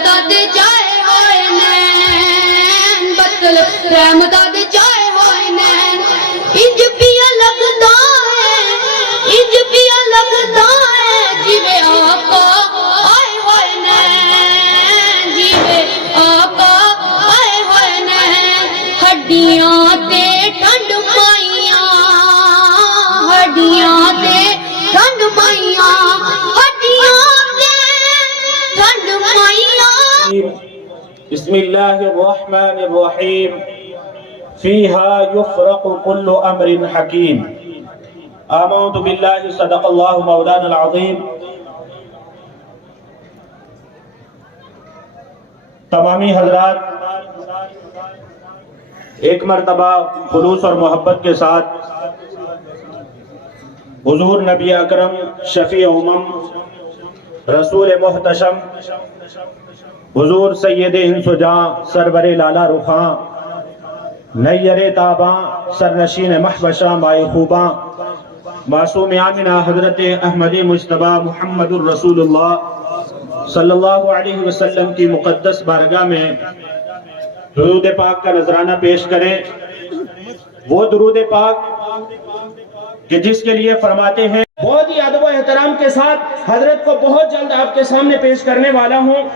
رحمتاں تے چائے ہوئے نین مطلب رحمتاں تے چائے ہوئے نین انج پیا لگدا ہے انج پیا لگدا ہے جویں آقا آئے ہوئے نین جویں آقا آئے ہوئے نین ہڈیاں تے ٹھنڈ پائیاں ہڈیاں تے ٹھنڈ پائیاں ہڈیاں تے ٹھنڈ پائیاں بسم اللہ الرحمن الرحیم فیہا یفرق کل امر حکیم آمنت باللہ صدق اللہ مولانا العظیم تمامی حضرات ایک مرتبہ خلوص اور محبت کے ساتھ حضور نبی اکرم شفیع امم رسول محتشم حضور سید انس و جاں سرور لالا رخاں نیر تاباں سرنشین محبشاں مائے خوباں معصوم آمنہ حضرت احمد مجتبی محمد الرسول اللہ صلی اللہ علیہ وسلم کی مقدس بارگاہ میں درود پاک کا نذرانہ پیش کریں وہ درود پاک کہ جس کے لیے فرماتے ہیں بہت ہی ادب و احترام کے ساتھ حضرت کو بہت جلد آپ کے سامنے پیش کرنے والا ہوں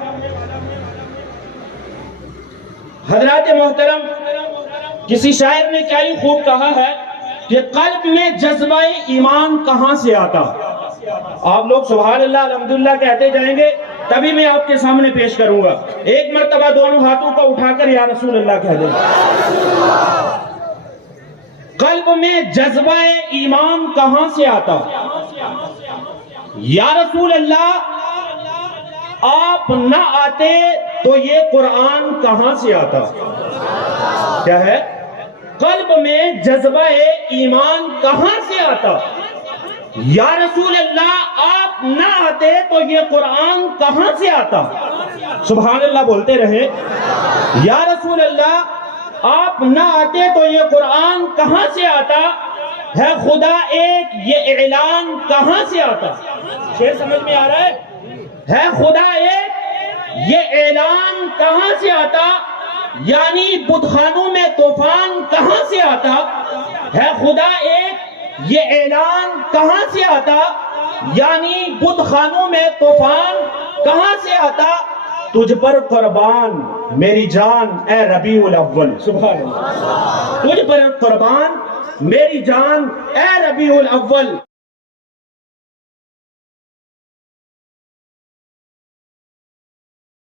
حضرات محترم کسی شاعر نے کیا ہی خوب کہا ہے کہ قلب میں جذبہ ایمان کہاں سے آتا آپ لوگ سبحان اللہ الحمدللہ کہتے جائیں گے تبھی میں آپ کے سامنے پیش کروں گا ایک مرتبہ دونوں ہاتھوں کو اٹھا کر یا رسول اللہ کہہ دیں قلب میں جذبہ ایمان کہاں سے آتا یا رسول اللہ آپ نہ آتے تو یہ قرآن کہاں سے آتا کیا ہے قلب میں جذبہ ایمان کہاں سے آتا یا رسول اللہ آپ نہ آتے تو یہ قرآن کہاں سے آتا سبحان اللہ بولتے رہے یا رسول اللہ آپ نہ آتے تو یہ قرآن کہاں سے آتا ہے خدا ایک یہ اعلان کہاں سے آتا شعر سمجھ میں آ رہا ہے خدا ایک یہ اعلان کہاں سے آتا یعنی بتخانوں میں طوفان کہاں سے آتا ہے خدا ایک یہ اعلان کہاں سے آتا یعنی بتخانوں میں طوفان کہاں سے آتا تجھ پر قربان میری جان اے ربیع الاول سبحان اللہ تجھ پر قربان میری جان اے ربیع الاول